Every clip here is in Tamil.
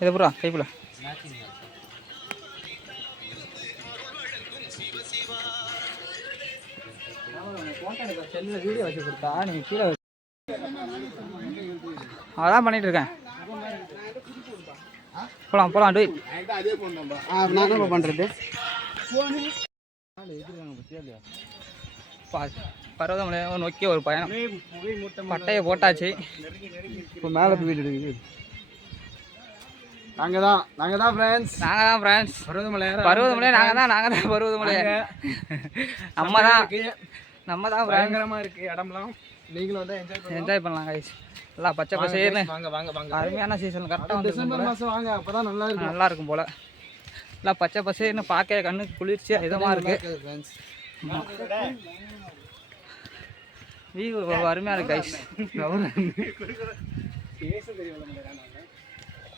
இதை பூரா கைப்புல செல்லில் வீடியோ வச்சு கொடுத்தா நீங்கள் கீழே அதான் பண்ணிட்டு இருக்கேன். போகலாம் போகலாம் டூ நான் என்ன பண்ணுறது பர்வதமலை நோக்கி ஒரு பயணம். பட்டையை போட்டாச்சு. இப்போ மேலே வீடு இருக்குது. நாங்கள் தான் ஃப்ரெண்ட்ஸ். பர்வதமலை நாங்கள் தான் பர்வதமலை. நம்ம தான் பயங்கரமாக இருக்குது இடம்லாம். நீங்களும் வந்து என்ஜாய் பண்ணலாம் கைஸ். எல்லாம் பச்சை பசேர்னு அருமையான சீசன். கரெக்டாக டிசம்பர் மாதம் வாங்க, அப்போ தான் நல்லா இருக்கும் போல். எல்லாம் பச்சை பசேர்னு பார்க்க கண்ணுக்கு குளிர்ச்சியாக இதமாக இருக்குது. வியூ அருமையாக இருக்குது கைஸ்.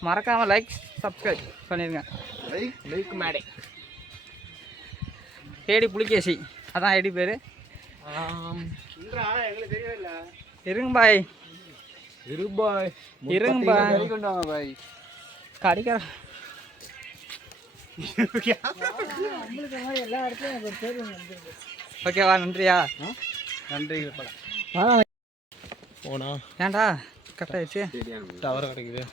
மறக்காமல் லைக் சப்ஸ்கிரைப் பண்ணிடுங்க. லைக் மேடை கேடி புலிகேசி அதான் ஐடி பேர். இருங்க பாய் கடிக்கிற ஓகேவா? நன்றியா? நன்றி. போனா ஏன்டா கரெக்ட் ஆயிடுச்சு. டவர் கிடைக்குது.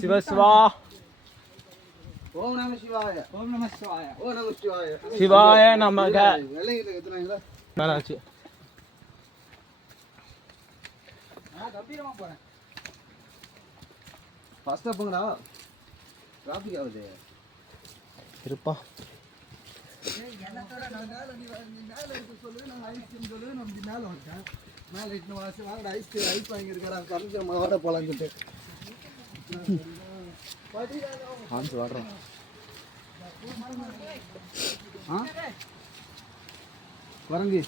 சிவ சிவா ஓம் நம சிவாய. ஓம் நம சிவாய. ஓம் நம சிவாய. சிவாய நமக. மேலாச்சு. கம்பீரமா போறேன். ஃபாஸ்டா போங்கடா. டிராஃபிக் ஆகுது. இருப்பா. மேலே இட்டு வாங்க ஐஸ் வாங்கியிருக்காரா கரண்ட் வாட போலான்னு சொல்லிட்டு வாடுறோம். வரங்கு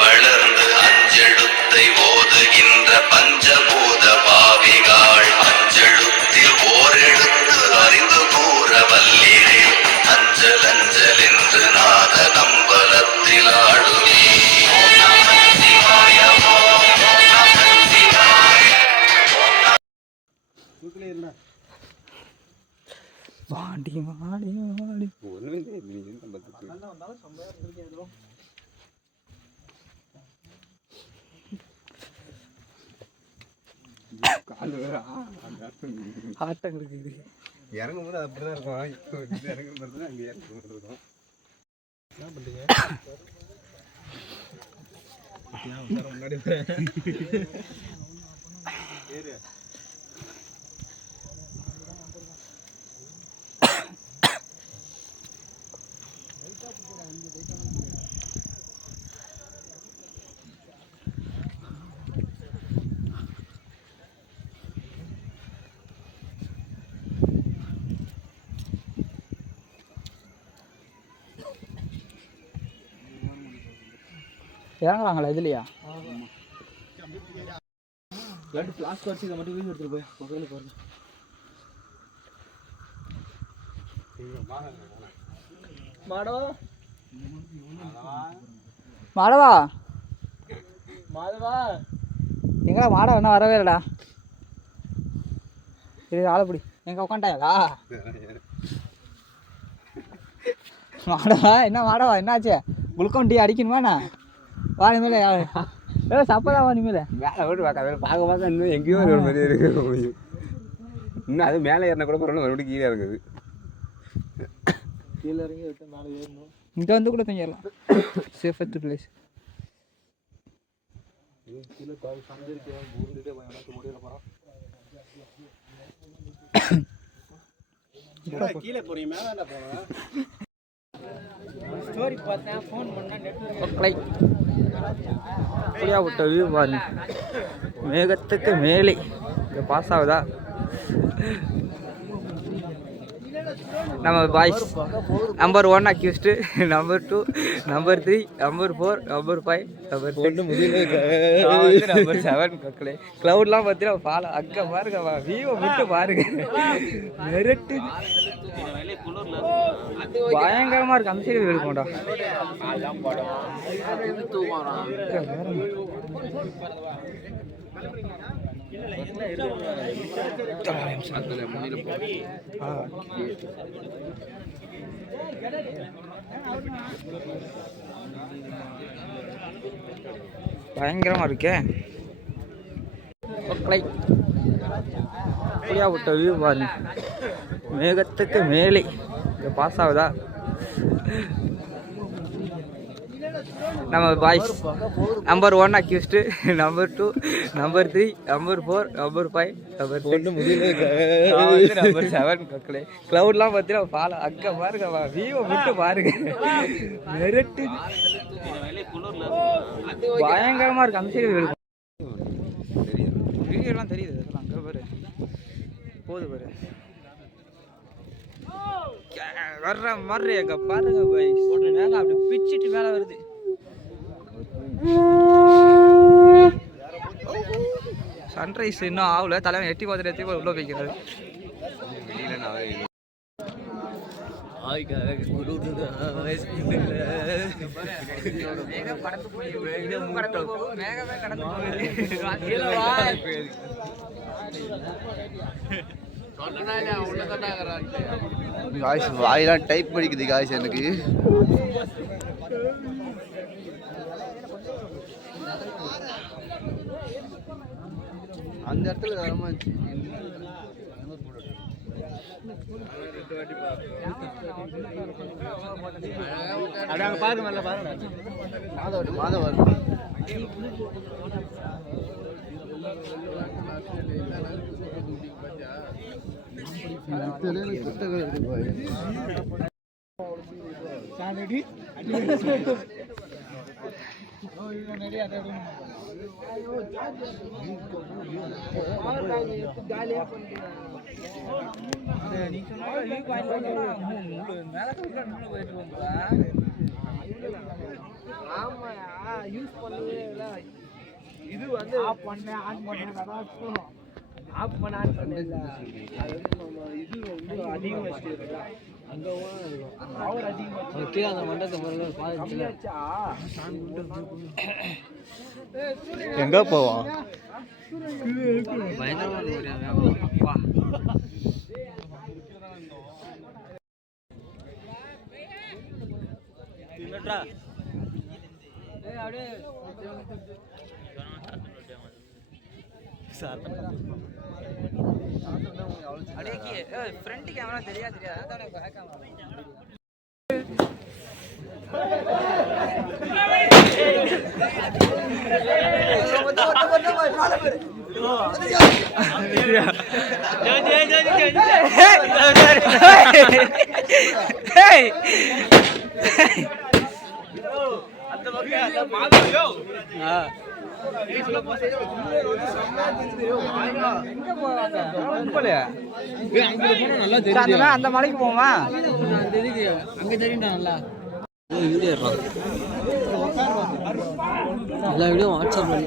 வளர்ந்து அஞ்செழுத்தை ஓதுகின்ற பஞ்சபூத பாவிகாள் அஞ்செழுத்தில் ஓரெழுத்து அறிந்து கூற வல்லிரே அஞ்சல் அஞ்சல் என்று நாத நம்பலத்தில் ஆடுவே. வாடி வாடி வாடி ஆட்டம் இருக்குது. இறங்கும் போது அப்படிதான் இருக்கும். இறங்கும் போது அங்கே இறங்கும் இருக்கும். என்ன பண்ணுறீங்க? முன்னாடி இறங்கலாங்களா இதுலையா? ஃப்ளாஸ்க் வச்சு இதை மட்டும் வீடு எடுத்துட்டு போய் பக்கத்தில் போகிறது. மாடவா எங்கடா மாடா என்ன வரவே இல்லடா. சரி ஆளப்படி எங்க உட்காண்டாங்களா? மாடவா என்ன மாடவா என்னாச்சு? குளுக்கோன் டீ அடிக்கணுமாண்ணா? வா இனிமேல் ஏதோ சப்பதான் வா இனிமேல் மேலே விட்டு பார்க்க இன்னும் எங்கேயோ ஒரு மாதிரியே இருக்கு. இன்னும் அது மேலே ஏறினா கூட பரவாயில்ல, மறுபடியும் கீழே இருக்குது. கீழே இறங்கி விட்டு மேலே ஏறணும். இங்கே வந்து கூட தங்கிடலாம். Safest place. கீழே சந்திருக்கே ஊர்ந்துட்டே முடியல போகிறோம். கீழே போறீங்க மேலே போகிறோம். மக்களை அப்படியா விட்ட வியூ பாருங்க, மேகத்துக்கு மேலே இங்கே பாஸ் ஆகுதா நம்ம boys. Number 1 accused, number 2, number 3, number 4, number 5, number 6, number 7. மக்களே க்ளவுட்லாம் பார்த்தீங்கன்னா ஃபாலோ அங்கே பாருங்க, வியூவை விட்டு பாருங்க, மிரட்டு பயங்கரமாக இருக்கு. அந்த சைடு இருக்கும்டா. பயங்கரமா இருக்கே மக்களை. அப்படியா விட்ட வியூ பாருங்க, மேகத்துக்கு மேலே இங்கே பாஸ் ஆகுதா நம்ம boys. Number 1 accused, number 2, number 3, number 4, number 5, number 6, number 7. மக்களே க்ளவுட்லாம் பார்த்தீங்கன்னா ஃபாலோ அங்கே பாருங்க, வியூவை விட்டு பாருங்க, மிரட்டு பயங்கரமாக இருக்கு. அந்த சைடு இருக்கும் வீடியோலாம் தெரியுது, அதெல்லாம் அங்கே பாரு போது பாரு வர்ற மாதிரி அங்கே பாருங்க பாய்ஸ், மேலே அப்படி பிச்சுட்டு மேலே வருது. சன்ரைஸ் இன்னும் ஆகல, தலைவன் எட்டி பார்த்துட்டு உள்ள போய்க்கிறாரு. வாயெல்லாம் டைப் படிக்குது காய்ஸ் எனக்கு. அந்த இடத்துல வரமாச்சு பாருங்க, நல்லா பாருங்க. மாதவர் இது வந்து ஆஃப் பண்ண ஆன் பண்ண ஆஃப் பண்ண ஆன் பண்ண இது வந்து அதிகமா வச்சிருக்கா அங்க பவர் அதிகமா ஓகே. அந்த மண்டத்தை முதல்ல பாதிச்சா எங்க போவோம் பயங்கரமா வா இல்லடா ஏய் அப்படியே ஃப்ரண்ட் கேமரா தெரியாது அதான் பேக் கேமரா. அந்த மலைக்கு போமா அங்க தெரியும்டா. நல்லா வீடியோ எல்லா வீடியோ வாட்ஸ்அப்ல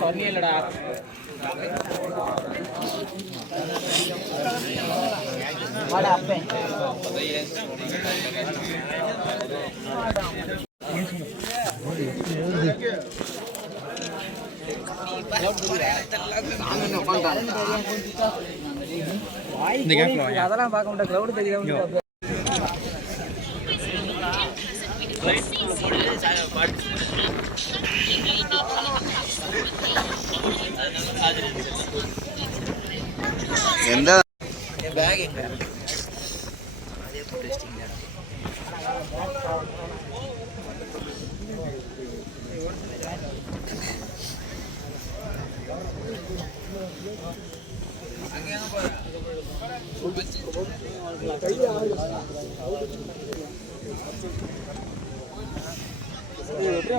சொன்னீங்களா அதெல்லாம் பார்க்க மாட்டேன். கிளவுட் தெரியும். எந்த பேக் எங்க அதே போட்டு வச்சிட்டீங்க.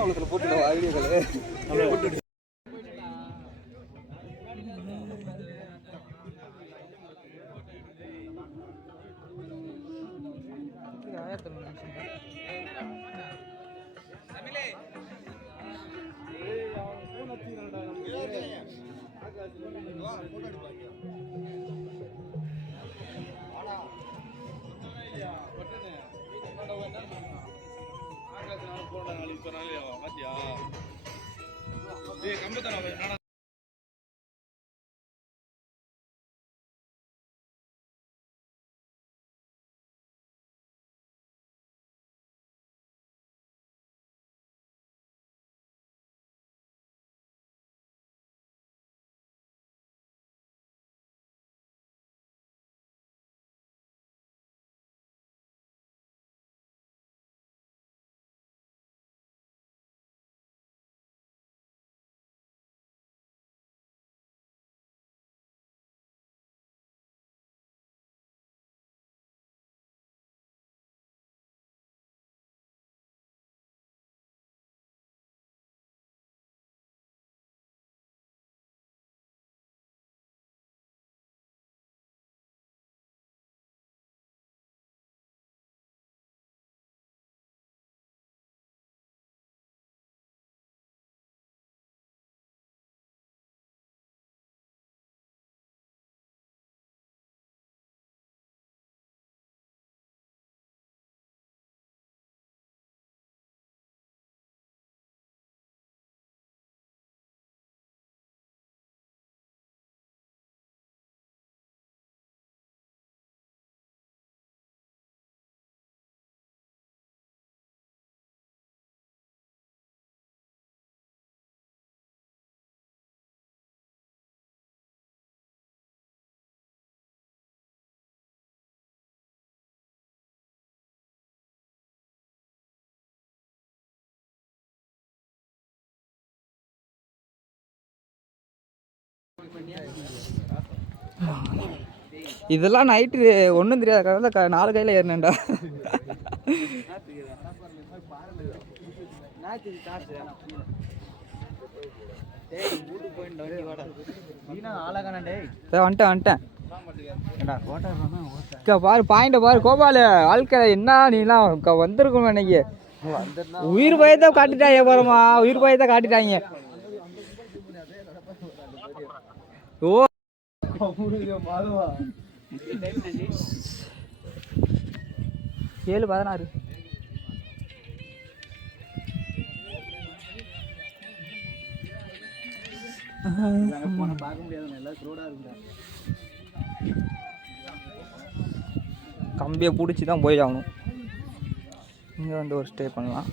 அவளுக்கு போட்டு ஐடியா இதெல்லாம் நைட்டு ஒன்றும் தெரியாத கதை 4 கையில் ஏறினேன்டா. வந்துட்டேன் பாரு பாயிண்ட பாரு கோபாலு. வாழ்க்கை என்ன நீலாம் வந்திருக்கணும் இன்னைக்கு. உயிர் பயத்தை காட்டிட்டாங்க பாருமா, உயிர் பயத்தை காட்டிட்டாங்க. ஓ 7:16 கம்பியை பிடிச்சி தான் போய் ஆகணும். இங்கே வந்து ஒரு ஸ்டே பண்ணலாம்.